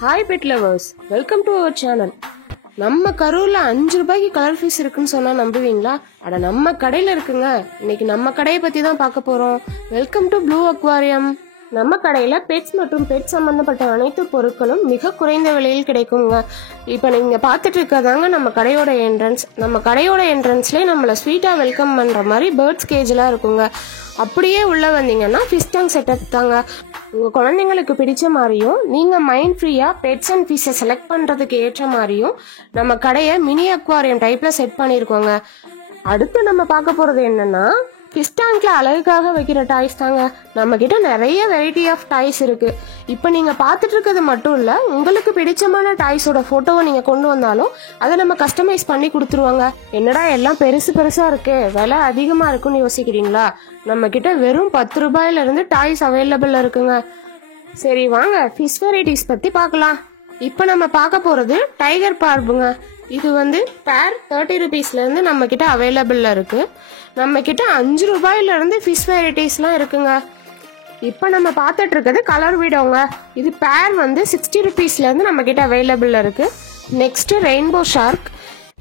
Hi pet lovers, welcome to our channel. நம்ம கரூர்ல 5 ரூபாய்க்கு கலர் ஃபிஷ் இருக்குன்னு சொன்னா நம்புவீங்களா? அட நம்ம கடையில இருக்குங்க. இன்னைக்கு நம்ம கடையை பத்தி தான் பார்க்க போறோம். Welcome to blue aquarium. நம்ம கடையில பெட்ஸ் மற்றும் பெட் சம்பந்தப்பட்ட அனைத்து பொருட்களும் மிக குறைந்த விலையில் கிடைக்குங்க. இப்போ நீங்க பார்த்துட்டு இருக்கதாங்க நம்ம கடையோட என்ட்ரன்ஸ். நம்ம கடையோட என்ட்ரன்ஸ்லேயே நம்மளை ஸ்வீட்டா வெல்கம் பண்ற மாதிரி பேர்ட்ஸ் கேஜ்லாம் இருக்குங்க. அப்படியே உள்ள வந்தீங்கன்னா ஃபிஷ் டேங்க் செட்டப் தாங்க. உங்க குழந்தைங்களுக்கு பிடிச்ச மாதிரியும் நீங்க மைண்ட் ஃப்ரீயா பெட்ஸ் அண்ட் ஃபிஷ்ஷை செலக்ட் பண்றதுக்கு ஏற்ற மாதிரியும் நம்ம கடையை மினி அக்வாரியம் டைப்ல செட் பண்ணியிருக்கோங்க. அடுத்து நம்ம பார்க்க போறது என்னன்னா, ஃபிஷ் டேங்க்ல அழகுக்காக வைக்கிற டாய்ஸ் தாங்க. நம்ம கிட்ட நிறைய வெரைட்டி ஆஃப் டாய்ஸ் இருக்கு. இப்போ நீங்க பார்த்துட்டு இருக்கிறது மட்டும் இல்ல, உங்களுக்கு பிடிச்சமான டாய்ஸோட போட்டோவை நீங்க கொண்டு வந்தாலும் அதை நம்ம கஸ்டமைஸ் பண்ணி கொடுத்துருவாங்க. என்னடா எல்லாம் பெருசு பெருசா இருக்கு, விலை அதிகமா இருக்குன்னு யோசிக்கிறீங்களா? நம்ம கிட்ட வெறும் 10 ரூபாயில இருந்து டாய்ஸ் அவைலபிள் இருக்குங்க. சரி வாங்க ஃபிஷ் வெரைட்டிஸ் பத்தி பார்க்கலாம். இப்போ நம்ம பார்க்க போறது டைகர் பார்புங்க. இது பேர் 30 ருபீஸ்ல இருந்து நம்ம கிட்ட அவைலபிள்ல இருக்கு. நம்ம கிட்ட 5 ரூபாயில இருந்து ஃபிஷ் வெரைட்டிஸ்லாம் இருக்குங்க. இப்போ நம்ம பார்த்துட்டு இருக்கிறது கலர் விடோங்க. இது பேர் 60 ருபீஸ்ல இருந்து நம்ம கிட்ட அவைலபிள்ல இருக்கு. Next rainbow shark.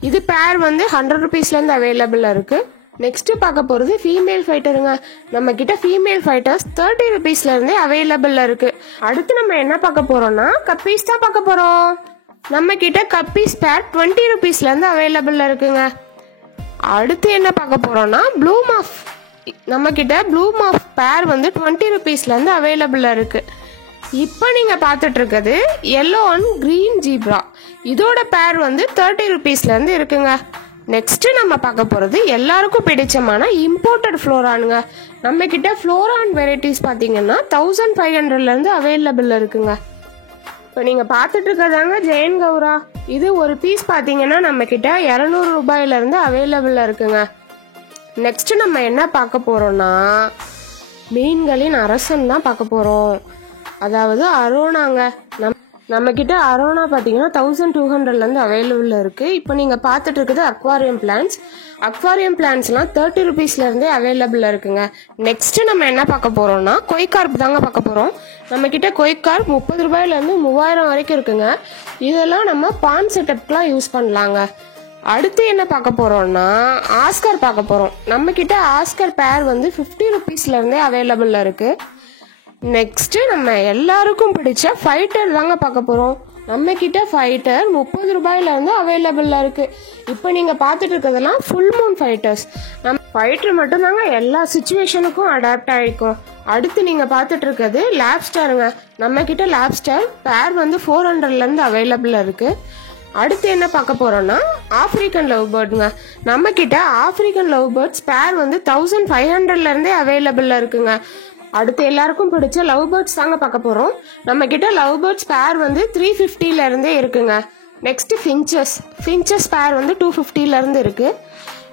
இது பேர் 100 ருபீஸ்ல இருந்து அவைலபிள்ல இருக்கு. நெக்ஸ்ட் பார்க்க போறது ஃபீமேல் ஃபைட்டருங்க. நம்ம கிட்ட ஃபீமேல் ஃபைட்டர்ஸ் 30 ருபீஸ்ல இருந்தே அவைலபிள்ல இருக்கு. அடுத்து நம்ம என்ன பார்க்க போறோம்னா, கப்பீஸ் தான் பார்க்க போறோம். நம்ம கிட்ட கப்பீஸ் பேர் 20 ருபீஸ்ல இருந்து அவைலபிள்ல இருக்குங்க. அடுத்து என்ன பார்க்க போறோம்னா, ப்ளூ மாஃப். நம்ம கிட்ட ப்ளூ மாஃப் பேர் 20 ருபீஸ்ல இருந்து அவைலபிள்ல இருக்கு. இப்போ நீங்க பார்த்துட்டு இருக்கிறது எல்லோ அண்ட் கிரீன் ஜீப்ரா. இதோட பேர் 30 ருபீஸ்ல இருந்து இருக்குங்க. நெக்ஸ்ட் நம்ம பார்க்க போறது எல்லாருக்கும் பிடிச்சமான இம்போர்ட்டட் ஃப்ளோரானுங்க. நம்ம கிட்ட ஃப்ளோரான் வெரைட்டிஸ் பாத்தீங்கன்னா 1500ல இருந்து அவைலபிள்ல இருக்குங்க. இப்போ நீங்க பார்த்துட்டு இருக்கிறதாங்க ஜெயன் கௌரா. இது ஒரு பீஸ் பாத்தீங்கன்னா நம்ம கிட்ட 200 ரூபாயில இருந்து அவைலபிள்ல இருக்குங்க. நெக்ஸ்ட் நம்ம என்ன பார்க்க போறோம்னா, மீன்களின் அரசன் தான் பார்க்க போறோம். அதாவது அரோனாங்க. நம்ம கிட்ட அரோனா பாத்தீங்கன்னா 1200ல இருந்து அவைலபிள் இருக்கு. இப்போ நீங்க பார்த்துட்டு இருக்குது அக்வாரியம் பிளான்ஸ். அக்வாரியம் பிளான்ஸ்லாம் 30 ருபீஸ்ல இருந்தே அவைலபிள் இருக்குங்க. நெக்ஸ்ட் நம்ம என்ன பார்க்க போறோம்னா, கொய்கார்ப் தாங்க பார்க்க போறோம். நம்ம கிட்ட கொய்கார்ப் 30 ரூபாயில இருந்து 3000 வரைக்கும் இருக்குங்க. இதெல்லாம் நம்ம பான் செட்டப்லாம் யூஸ் பண்ணலாங்க. அடுத்து என்ன பார்க்க போறோம்னா, ஆஸ்கர் பார்க்க போறோம். நம்ம கிட்ட ஆஸ்கர் பேர் 50 ருபீஸ்ல இருந்தே அவைலபிள்ல இருக்கு. நெக்ஸ்ட் நம்ம எல்லாருக்கும் பிடிச்ச ஃபைட்டர் தாங்க பார்க்க போறோம். நம்ம கிட்ட ஃபைட்டர் 30 ரூபாயில இருந்து அவைலபிள்ல இருக்கு. இப்போ நீங்க பார்த்துட்டு இருக்கிறதெல்லாம் ஃபுல் மூன் ஃபைட்டர்ஸ். நம்ம ஃபைட்டர் மட்டும் தாங்க எல்லா சிச்சுவேஷனுக்கும் அடாப்ட் ஆகிக்கும். அடுத்து நீங்க பார்த்துட்டு இருக்கிறது லாப்ஸ்டருங்க. நம்ம கிட்ட லாப்ஸ்டர் பேர் 400ல இருந்து அவைலபிள்ல இருக்கு. அடுத்து என்ன பார்க்க போறோம்னா, ஆப்பிரிக்கன் லவ் பேர்டுங்க. நம்ம கிட்ட ஆப்பிரிக்கன் லவ் பேர்ட்ஸ் பேர் 1500ல இருந்தே அவைலபிள்ல இருக்குங்க. அடுத்து எல்லாருக்கும் பிடிச்ச லவ் பேர்ட்ஸ் தாங்க பார்க்க போறோம். நம்ம கிட்ட லவ் பேர்ட்ஸ் பேர் 350ல இருந்தே இருக்குங்க. நெக்ஸ்ட் ஃபின்ச்சஸ் பேர் 250ல இருந்து இருக்கு.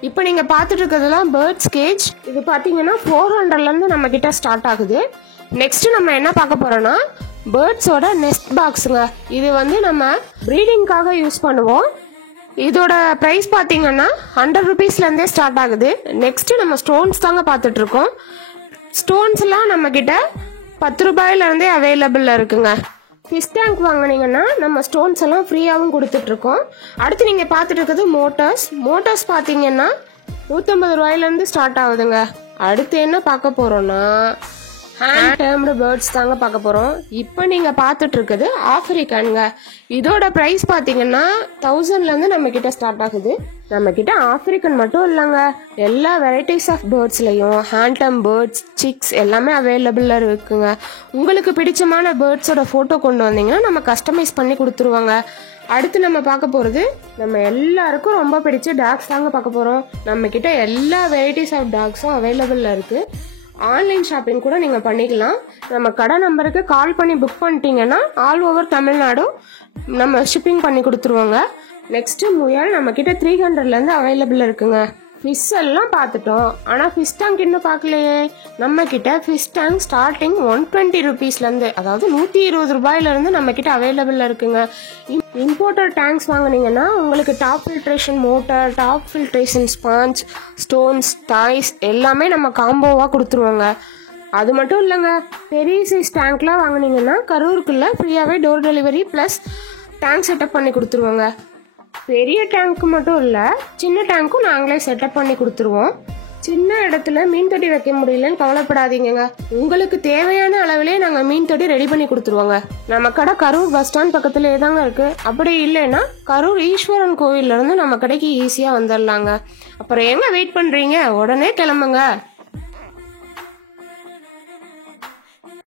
இப்போ நீங்க பார்த்துட்டு இருக்கிறதுலாம் பேர்ட்ஸ் கேஜ். இது பாத்தீங்கன்னா 400ல இருந்து நம்ம கிட்ட ஸ்டார்ட் ஆகுது. நெக்ஸ்ட் நம்ம என்ன பார்க்க போறோம்னா, பேர்ட்ஸோட நெஸ்ட் பாக்ஸுங்க. இது நம்ம ப்ரீடிங்காக யூஸ் பண்ணுவோம். இதோட பிரைஸ் பாத்தீங்கன்னா 100 ருபீஸ்ல இருந்தே ஸ்டார்ட் ஆகுது. நெக்ஸ்ட் நம்ம ஸ்டோன்ஸ் தாங்க பார்த்துட்டு இருக்கோம். ஸ்டோன்ஸ்லாம் நம்ம கிட்ட 10 ரூபாயில இருந்தே அவைலபிள்ல இருக்குங்க. ஃபிஷ் டேங்க் வாங்கினீங்கன்னா நம்ம ஸ்டோன்ஸ் எல்லாம் ஃப்ரீயாகவும் கொடுத்துட்டு இருக்கோம். அடுத்து நீங்க பார்த்துட்டு இருக்கிறது மோட்டர்ஸ் பாத்தீங்கன்னா 150 ரூபாயில இருந்து ஸ்டார்ட் ஆகுதுங்க. அடுத்து என்ன பார்க்க போறோம்னா, ஹேண்ட் டேர்ம்டு பேர்ட்ஸ் தாங்க பார்க்க போறோம். இப்போ நீங்க பார்த்துட்டு இருக்குது ஆப்பிரிக்கனுங்க. இதோட பிரைஸ் பாத்தீங்கன்னா 1000ல இருந்து நம்ம கிட்ட ஸ்டார்ட் ஆகுது. நம்ம கிட்ட ஆப்பிரிக்கன் மட்டும் இல்லைங்க, எல்லா வெரைட்டிஸ் ஆஃப் பேர்ட்ஸ்லயும் ஹேண்ட் டேர்ம் பேர்ட்ஸ், சிக்ஸ் எல்லாமே அவைலபிள்ல இருக்குங்க. உங்களுக்கு பிடிச்சமான பேர்ட்ஸோட போட்டோ கொண்டு வந்தீங்கன்னா நம்ம கஸ்டமைஸ் பண்ணி கொடுத்துருவாங்க. அடுத்து நம்ம பார்க்க போறது நம்ம எல்லாருக்கும் ரொம்ப பிடிச்ச டாக்ஸ் தாங்க பார்க்க போறோம். நம்ம கிட்ட எல்லா வெரைட்டிஸ் ஆஃப் டாக்ஸும் அவைலபிள்ல இருக்கு. ஆன்லைன் ஷாப்பிங் கூட நீங்க பண்ணிக்கலாம். நம்ம கடை நம்பருக்கு கால் பண்ணி புக் பண்ணிட்டீங்கன்னா ஆல் ஓவர் தமிழ்நாடு நம்ம ஷிப்பிங் பண்ணி கொடுத்துருவாங்க. நெக்ஸ்ட் முயல் நம்ம கிட்ட 300ல இருந்து அவைலபிள் இருக்குங்க. ஃபிஷ் எல்லாம் பார்த்துட்டோம், ஆனா ஃபிஷ் டேங்க் இன்னும் பார்க்கலையே. நம்ம கிட்ட ஃபிஷ் டேங்க் ஸ்டார்டிங் 120 ருபீஸ்ல இருந்து, அதாவது 120 ரூபாயில இருந்து நம்ம கிட்ட அவைலபிள்ல இருக்குங்க. இம்போர்ட்டட் டேங்க்ஸ் வாங்கினீங்கன்னா உங்களுக்கு top filtration motor, top filtration sponge, stones, toys எல்லாமே நம்ம காம்போவா கொடுத்துருவாங்க. அது மட்டும் இல்லைங்க, பெரிய சைஸ் டேங்க்லாம் வாங்கினீங்கன்னா கரூருக்குள்ள ஃப்ரீயாகவே door delivery plus tank setup பண்ணி கொடுத்துருவோங்க. பெரிய டேங்க்கு மட்டும் இல்லை, சின்ன டேங்க்கும் நாங்களே செட்டப் பண்ணி கொடுத்துருவோம். சின்ன இடத்துல மீன் தொட்டி வைக்க முடியலன்னு கவலைப்படாதீங்க, உங்களுக்கு தேவையான அளவிலே நாங்கள் மீன் தொட்டி ரெடி பண்ணி கொடுத்துருவோங்க. நம்ம கடை கரூர் பஸ் ஸ்டாண்ட் பக்கத்துலேயே தாங்க இருக்கு. அப்படி இல்லைன்னா கரூர் ஈஸ்வரன் கோவில்ல இருந்து நம்ம கடைக்கு ஈஸியாக வந்துடலாங்க. அப்புறம் எங்க வெயிட் பண்றீங்க? உடனே கிளம்புங்க.